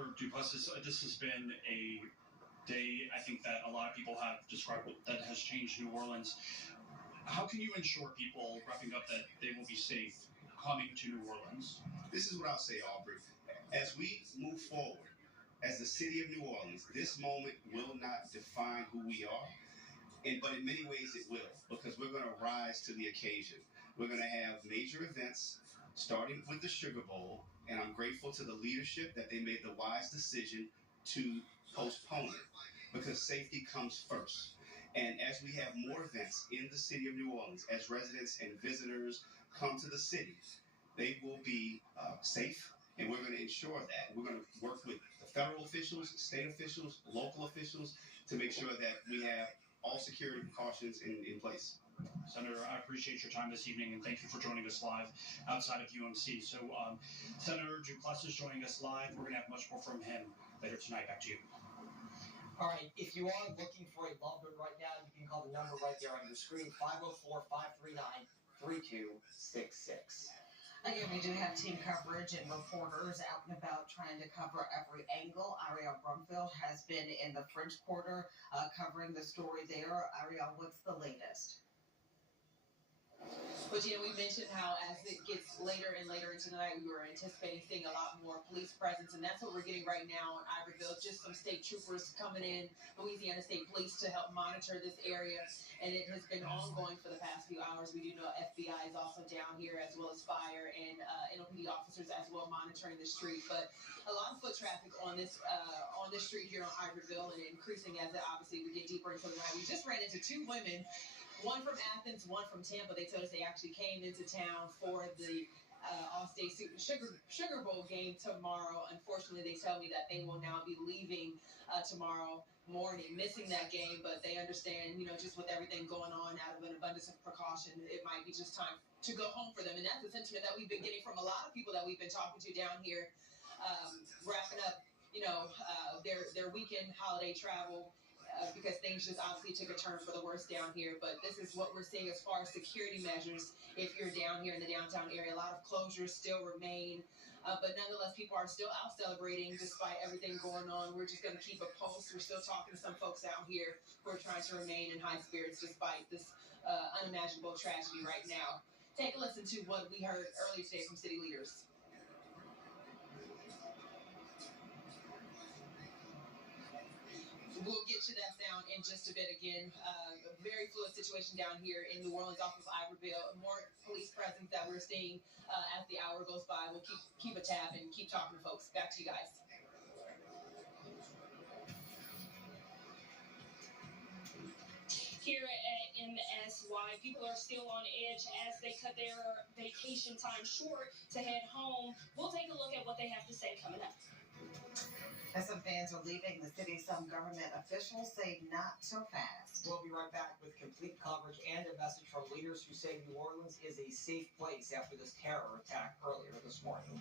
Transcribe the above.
Senator Duplessis, this has been a day, I think, that a lot of people have described that has changed New Orleans. How can you ensure people, wrapping up, that they will be safe coming to New Orleans? This is what I'll say, Aubrey. As we move forward, as the city of New Orleans, this moment will not define who we are, but in many ways it will, because we're going to rise to the occasion. We're going to have major events, starting with the Sugar Bowl, and I'm grateful to the leadership that they made the wise decision to postpone it, because safety comes first. And as we have more events in the city of New Orleans, as residents and visitors come to the city, they will be safe, and we're going to ensure that. We're going to work with the federal officials, state officials, local officials to make sure that we have all security precautions in place. Senator, I appreciate your time this evening, and thank you for joining us live outside of UMC. So, Senator Duplessis joining us live. We're going to have much more from him later tonight. Back to you. All right, if you are looking for a loved one right now, you can call the number right there on your screen, 504-539-3266. Again, we do have team coverage and reporters out and about trying to cover every angle. Ariel Brumfield has been in the French Quarter covering the story there. Ariel, what's the latest? But, we mentioned how as it gets later and later into the night, we were anticipating seeing a lot more police presence, and that's what we're getting right now in Ivoryville. Just some state troopers coming in, Louisiana State Police, to help monitor this area, and it has been ongoing for the past few hours. We do know FBI is also down here, as well as fire and NOPD officers as well monitoring the street. But a lot of foot traffic on this street here on Ivoryville, and increasing as obviously we get deeper into the night. We just ran into two women. One from Athens, one from Tampa. They told us they actually came into town for the All-State Sugar Bowl game tomorrow. Unfortunately, they tell me that they will now be leaving tomorrow morning, missing that game. But they understand, just with everything going on, out of an abundance of precaution, it might be just time to go home for them. And that's the sentiment that we've been getting from a lot of people that we've been talking to down here, wrapping up, their weekend holiday travel. Because things just obviously took a turn for the worse down here. But this is what we're seeing as far as security measures. If you're down here in the downtown area, a lot of closures still remain. But nonetheless, people are still out celebrating despite everything going on. We're just going to keep a pulse. We're still talking to some folks out here who are trying to remain in high spirits despite this unimaginable tragedy right now. Take a listen to what we heard earlier today from city leaders. We'll get you that sound in just a bit again. A very fluid situation down here in New Orleans off of Ivoryville. More police presence that we're seeing as the hour goes by. We'll keep a tab and keep talking to folks. Back to you guys. Here at MSY, people are still on edge as they cut their vacation time short to head home. We'll take a look at what they have to say coming up. As some fans are leaving the city, some government officials say not so fast. We'll be right back with complete coverage and a message from leaders who say New Orleans is a safe place after this terror attack earlier this morning.